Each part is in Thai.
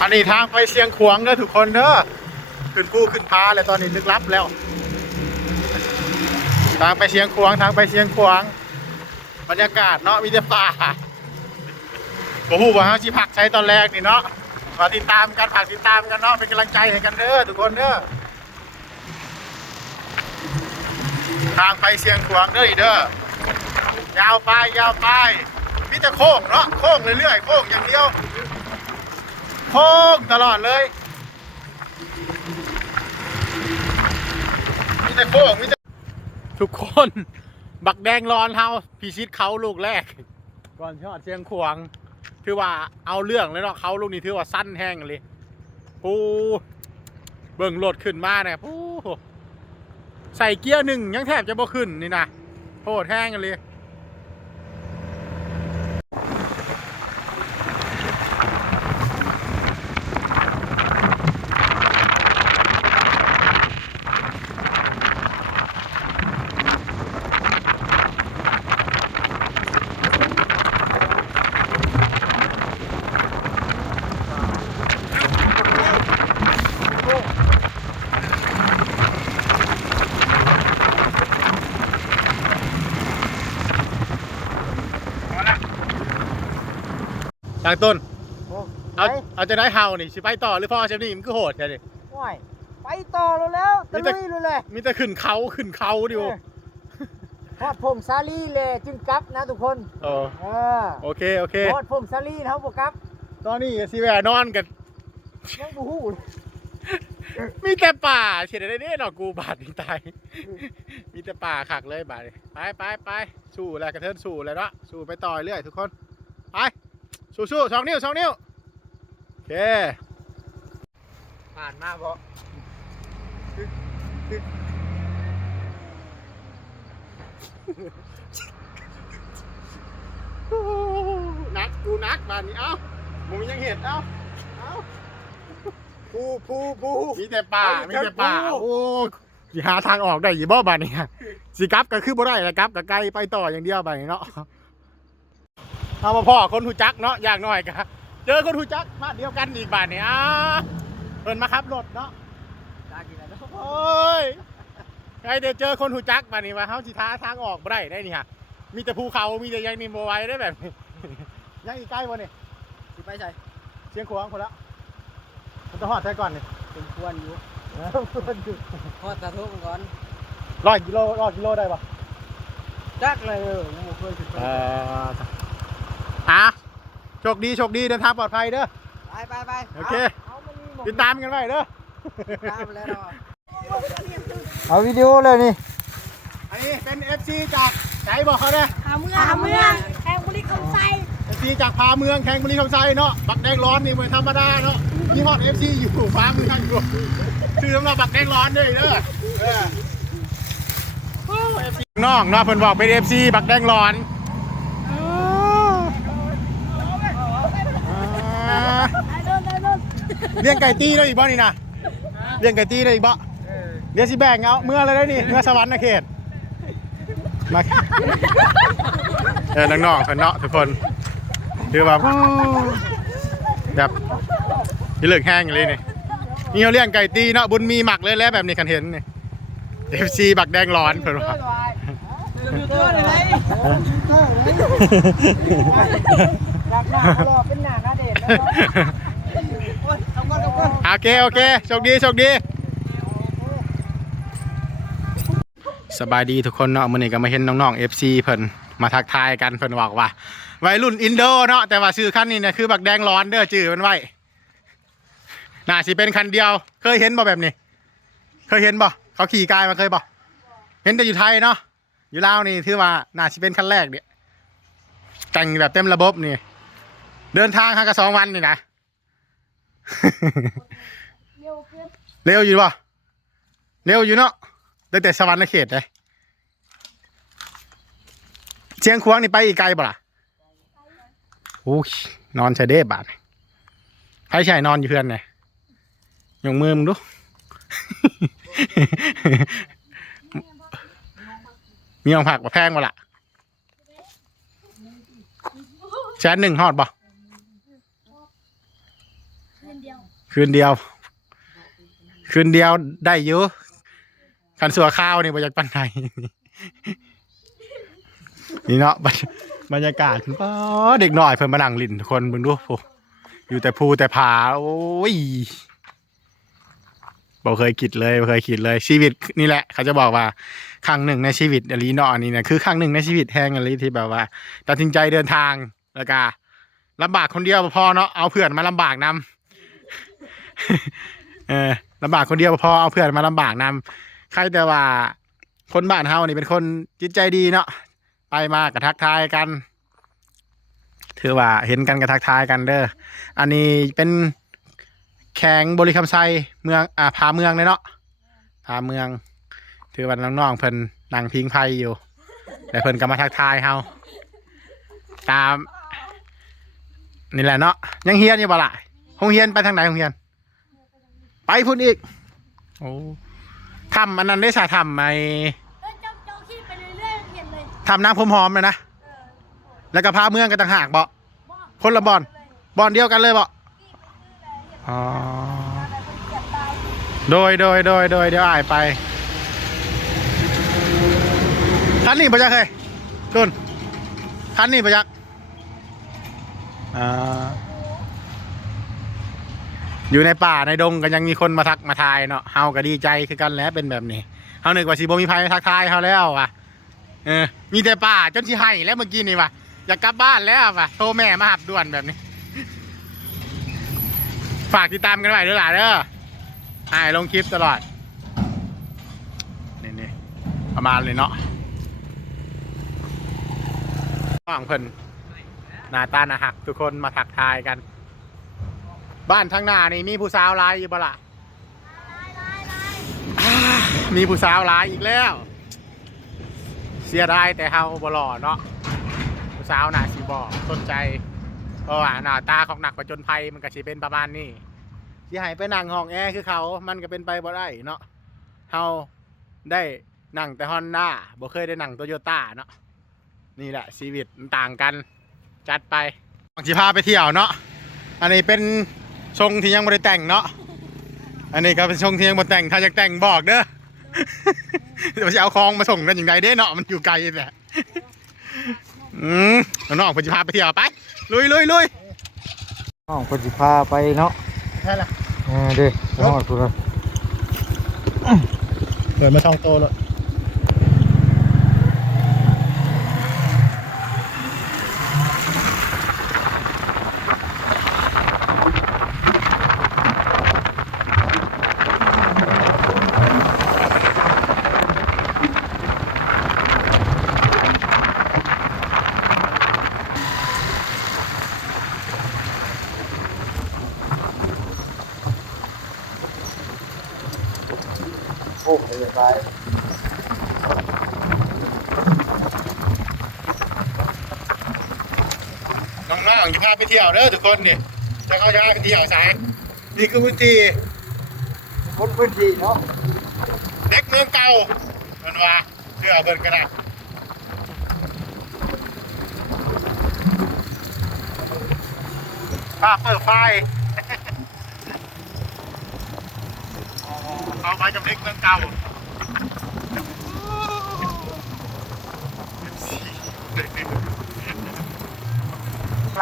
อันนี้ทางไปเชียงขวางเด้อทุกคนเด้อขึ้นภูขึ้นพาเลยตอนนี้ลึกลับแล้วทางไปเชียงขวางบรรยากาศเนาะมีแต่ป่าโอ้โหว่าชิผักใช้ตอนแรกนี่เนาะมาติดตามกันฝากติดตามกันเนาะเป็นกำลังใจให้กันเด้อทุกคนเด้อทางไปเชียงขวางเด้ออีเด้อยาวไปมีแต่โค้งเนาะโค้งเรื่อยๆโค้งอย่างเดียวโค้งตลอดเลยมีแต่โค้งมีแต่ทุกคนบักแดงร้อนเฮาพิชิตเขาลูกแรกก่อนที่จะเชียงขวางถือว่าเอาเรื่องเลยเนาะเขาลูกนี้ถือว่าสั้นแห้งเลยปูเบิ่งรถขึ้นมาเนี่ยปูใส่เกียร์หนึ่งยังแทบจะบ่ขึ้นนี่นะโคตรแห้งกันเลยจากต้นเอาจะได้เฮานี่สิไปต่อหรือพ่อเชฟนี่มันก็โหดแค่นี้ไปต่อแล้วตะลุยเลยมีแต่ขึ้นเขาดิวทอดผมซาลี่เลยจึงกลับนะทุกคนโอเคทอดผมซาลี่เขาบอกกลับตอนนี้สิแหวนอนกันยังบูฮู้มีแต่ป่าเฉยได้เนี่ยดอกกูบาดนี่ตายมีแต่ป่าขักเลยบาดไปสู้แล้วกระเทินสู้แล้วเนาะสู้ไปต่อเรื่อยทุกคนไปสู้2 นิ้วโอเคผ่านมาเพราะนักบาดนี้เอ้ามึงยังเห็นเอ้าผู้มีแต่ป่าโอ้ยหาทางออกได้ยี่บ่บาดนี้สิกลับก็คือบ่ได้แล้วกลับก็ไกลไปต่ออย่างเดียวบาดนี้เนาะเอามาพ่อคนหูจักเนาะอย่างน้อยก็เจอคนหูจักมาเดียวกันอีกบาทเนี่ยเปิดมาขับรถเนาะโอ้ยใครเจอคนหูจักบาทนี้มาเขาสิท้าทางออกบ่ได้นี่ฮะมีแต่ภูเขามีแต่ยังนิมโบไว้ได้แบบยังอีกใกล้บ่เนี่ยสิไปใส่เชียงขวางคนละมันต้องหอดใส่ก่อนนี่เป็นควรอยู่ทอดกระทบก่อน100 กิโลได้ปะจักเลยยังไม่เคยถึงโชคดีเดินทางปลอดภัยเด้อไปโอเคติดตามกันไว้เด้อเอาวิดีโอเลยนี่อันนี้เป็น FC จากไหนบอกเขาเด้อพาเมืองแข่งบุรีคำไซ FC จากพาเมืองแข่งบุรีคำไซเนาะบักแดงร้อนนี่เหมือนธรรมดาเนาะนี่ฮอด FC อยู่พาเมืองอยู่คือสำหรับบักแดงร้อนด้วยเด้อFC น้องเนาะเพิ่นบอกเป็น FC บักแดงร้อนเลี้ยงไก่ตีได้อีกบ่นี่นะเลี้ยงไก่ตีได้อีกบ่เดี๋ยวสิแบ่งเอาเมื่ออะไรได้นี่เมื่อสวรรค์นะเขตมาน้องๆเพิ่นเนาะทุกคนคือว่าแบบที่เลือกแห้งเลยนี่นี่เขาเลี้ยงไก่ตีเนาะบุญมีหมักเลยแล้วแบบนี้คันเห็นนี่ FC บักแดงร้อนเพิ่นว่าเป็นหน้าเด็ดโอเคโชคดีสบายดีทุกคนเนาะมื้อนี้ก็มาเห็นน้องๆ FC เพิ่นมาทักทายกันเพิ่นบอกว่าวัยรุ่นอินโดเนาะแต่ว่าชื่อคันนี้เนี่ยคือบักแดงร้อนเด้อชื่อมันไว้น่าสิเป็นคันเดียวเคยเห็นบ่แบบนี้เคยเห็นบ่เขาขี่กายมาเคยบ่เห็นแต่อยู่ไทยเนาะอยู่ลาวนี่ถือว่าน่าสิเป็นคันแรกเนี่ยแต่งแบบเต็มระบบนี่เดินทางหากะ2 วันนี่นะเร็วอยู่ป่ะเร็วอยู่เนาะตั้งแต่สวรรค์เขตเลยเชียงขวางนี่ไปอีกไกลป่ะล่ะโอ้ยนอนใช้เด้บาทใครใช่นอนอยู่เพื่อนไงยกมือมึงดูมีของผักมาแพงป่ะล่ะ100,000ฮอดป่ะ คืนเดียว คืนเดียวได้อยู่คันสัวข้าวนี่บ่อยากปันไหน นี่เนาะบรรยากาศอ๋อเด็กหน่อยเพิ่นมานั่งลิ้นทุกคนเบิ่งดูโอ้อยู่แต่ภูแต่ผาโอ้ยบ่เคยคิดเลยชีวิตนี่แหละเขาจะบอกว่าครั้งหนึ่งในชีวิตอลีเนาะนี่นะคือครั้งหนึ่งในชีวิตแห่งอลีที่แบบว่าตัดสินใจเดินทางแล้วก็ลำบากคนเดียวบ่พอเนาะเอาเพื่อนมาลำบากนำ ลำบากคนเดียวบ่พอเอาเพื่อนมาลำบากนำใครแต่ว่าคนบ้านเฮานี่เป็นคนจิตใจดีเนาะไปมากระทักทายกันถือว่าเห็นกันกระทักทายกันเด้ออันนี้เป็นแข่งบริคำไซเมืองพาเมืองเลยเนาะพาเมืองถือว่าน้องๆเพิ่นนั่งพิงไพ่อยู่แต่เพิ่นก็มาทักทายเฮาตามนี่แหละเนาะยังเฮียนอยู่บ่ล่ะโรงเรียนไปทางไหนโรงเรียนไปพุ่นอีกโอ้ทำอันนั้นได้สาทำไอ เจ้าขี้ไปเรื่อยๆเห็นเลย ทำน้ำพรมหอมเลยนะแล้วก็พาเมืองกันต่างหากบ่คนละบอลเดียวกันเลยบ่อ๋อโดยเดี๋ยวอายไปคันนี้ปะจักเคยตุนคันนี้ปะจักอยู่ในป่าในดงก็ยังมีคนมาทักมาทายเนาะเฮาก็ดีใจคือกันแล้วเป็นแบบนี้เฮานึกว่าสิบ่มีภัยทักทายเฮาแล้วว่ะมีแต่ป่าจนสิให้แล้วเมื่อกี้นี่ว่ะอยากกลับบ้านแล้วว่ะโทรแม่มาหับด่วนแบบนี้ฝากติดตามกันไว้ด้วยล่ะเด้อลงคลิปตลอดนี่ประมาณเลยเนาะฟังเพิ่นหน้าตาหน้าหักทุกคนมาทักทายกันบ้านทางหน้านี่มีผู้สาวหลายอยู่บ่ล่ะมีผู้สาวหลายอีกแล้วเสียดายแต่เฮาบ่หล่อเนาะผู้สาวหน้าสิบ่สนใจเพราะว่าหน้าตาของนักผจญภัยมันก็สิเป็นประมาณนี้สิให้ไปนั่งห้องแอร์คือเขามันก็เป็นไปบ่ได้เนาะเฮาได้นั่งแต่ Honda บ่เคยได้นั่ง Toyota เนาะนี่แหละชีวิตมันต่างกันจัดไปสิพาไปเที่ยวเนาะอันนี้เป็นทรงที่ยังบ่ได้แต่งเนาะอันนี้ก็เป็นทรงที่ยังบ่แต่งถ้าอยากแต่งบอกเด้อ เดี๋ยวจะเอาคลองมาส่งกันอย่างไรเด้เนาะมันอยู่ไกลแต่น้องๆเพิ่นสิพาไปเที่ยวไปลุยน้องเพิ่นสิพาไปเนาะ ใช่ละ เด้น้องพุ่น เปิดมาช่องโตเลยโอ้ยไปน้องๆจะพาไปเที่ยวเด้อทุกคนเนี่ยจะเข้าจะไปเที่ยวสายนี่คือพื้นที่ คนพื้นที่เนาะ เด็กเมืองเก่าเพิ่นว่าเชื่อเพิ่นกันนะภาพเปิดไฟ เอาไปกับเด็กเมืองเก่า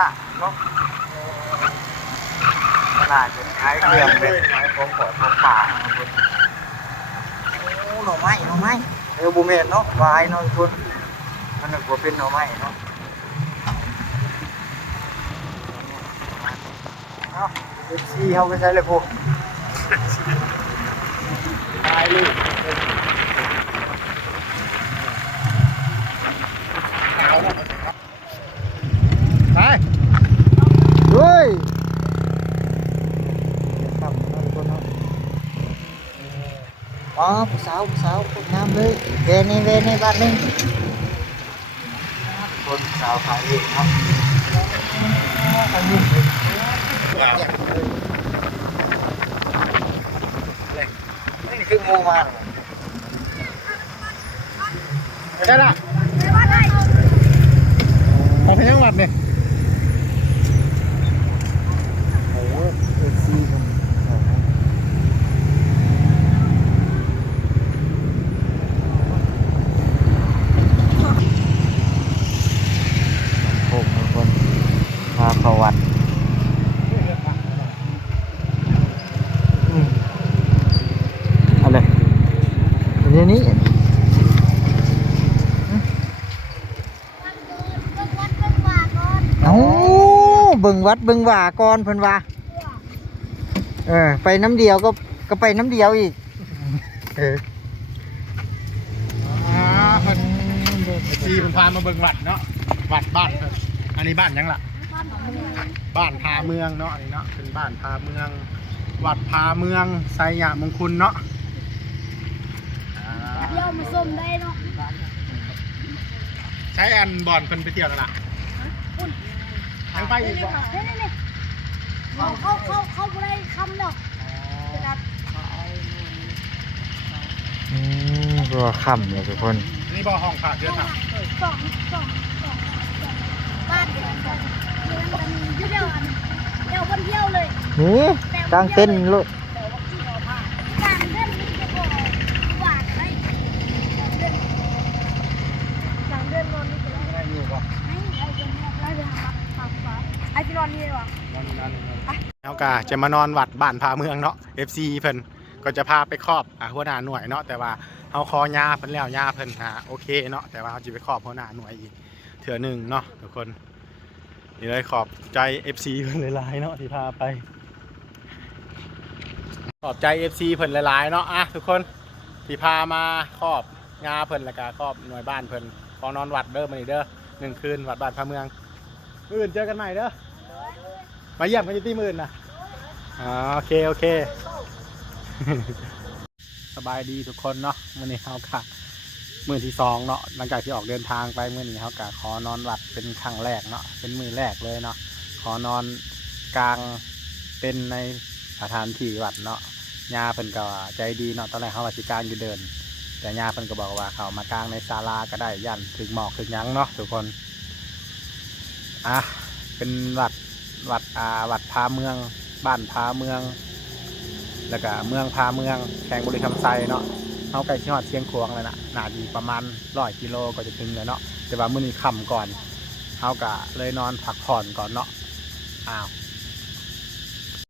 ล่ะเนาะตลาดจะขายเครื่องเป็นขายของขอของป่าโอ้หน่อไม้บุเมนเนาะวายเนาะทุนมันก็เป็นหน่อไม้เนาะเอาเอฟซีเขาไปใช้เลยพวกตายเลยไปด้วยครับทุกคนเนาะอ๋อผู้สาวคนงามเลยเวนี่บ้านนึงคนสาวขายเองเนาะนี่คืองูมาได้ละ ไปว่าได้ ไปที่จังหวัดเนี่ย โอ้เอฟซี นี้ เอ้าเบิ่งวัดเบิ่งว่าก่อนเพิ่นว่าไปน้ำเดียวก็ไปน้ำเดียวอีกเพิ่นที่เพิ่นพามาเบิ่งวัดเนาะวัดบ้านเพิ่นอันนี้บ้านหยังล่ะบ้านพาเมืองเนาะอันนี้เนาะเป็นบ้านพาเมืองวัดพาเมืองไสยะมงคลเนาะ เที่ยวมาส้มได้เนาะ ใช้อันบ่อนเพิ่นไปเที่ยวนั่นล่ะยังไปอีกบ่ นี่เขาไม่ได้คำหรอก รัวค่ำเลยทุกคน นี่บ่ห้องพักเดือนน่ะ สองบ้านเดียวกันเที่ยวอันเที่ยววันเที่ยวเลย นี่กลางเต้นท์โลด การเล่นนี่จะบอกหวานไหมการเล่นนอนนี่จะได้ ได้อยู่บ่ ไอ้เรื่องนี้ได้เลยครับไอ้ที่นอนนี่เลยวะ เอากะจะมานอนวัดบ้านพาเมืองเนาะ FC เพิ่นก็จะพาไปครอบหัวหน้าหน่วยเนาะแต่ว่าเฮาขอยาเพิ่นแล้วยาเพิ่นโอเคเนาะแต่ว่าเฮาสิไปครอบหัวหน้าหน่วยอีกเทื่อหนึงเนาะทุกคนนี่เลยขอบใจ FC เพิ่นหลายๆเนาะที่พาไปขอบใจ FC เพิ่นหลายๆเนาะทุกคนที่พามาครอบงาเพิ่นแล้วก็ครอบหน่วยบ้านเพิ่นขอนอนวัดเด้อมื้อนี้เด้อ1คืนวัดบ้านพาเมืองมื้ออื่นเจอกันใหม่เด้อมาเยี่ยมกันอยู่ที่มื้ออื่นนะโอเค สบายดีทุกคนเนาะมื้อนี้เฮากะมื้อที่2เนาะหลังจากที่ออกเดินทางไปมื้อนี้เฮากะขอนอนวัดเป็นครั้งแรกเนาะเป็นมื้อแรกเลยเนาะขอนอนกลางเป็นในสถานที่วัดเนาะย่าเพิ่นก็ใจดีเนาะตอนแรกเฮาว่าสิกางอยู่เดินแต่ย่าเพิ่นก็บอกว่าเขามากางในศาลาก็ได้ยันถึงหมอกถึงหยังเนาะทุกคนเป็นวัดพาเมืองบ้านพาเมืองแล้วก็เมืองพาเมืองแข่งบุรีคำไซเนาะเขาใกล้ที่หอดเชียงควงเลยนะน่าดีประมาณ100 กิโลก็จะถึงเลยเนาะแต่ว่ามื้อนี้ค่ำก่อนเขาก็เลยนอนพักผ่อนก่อนเนาะ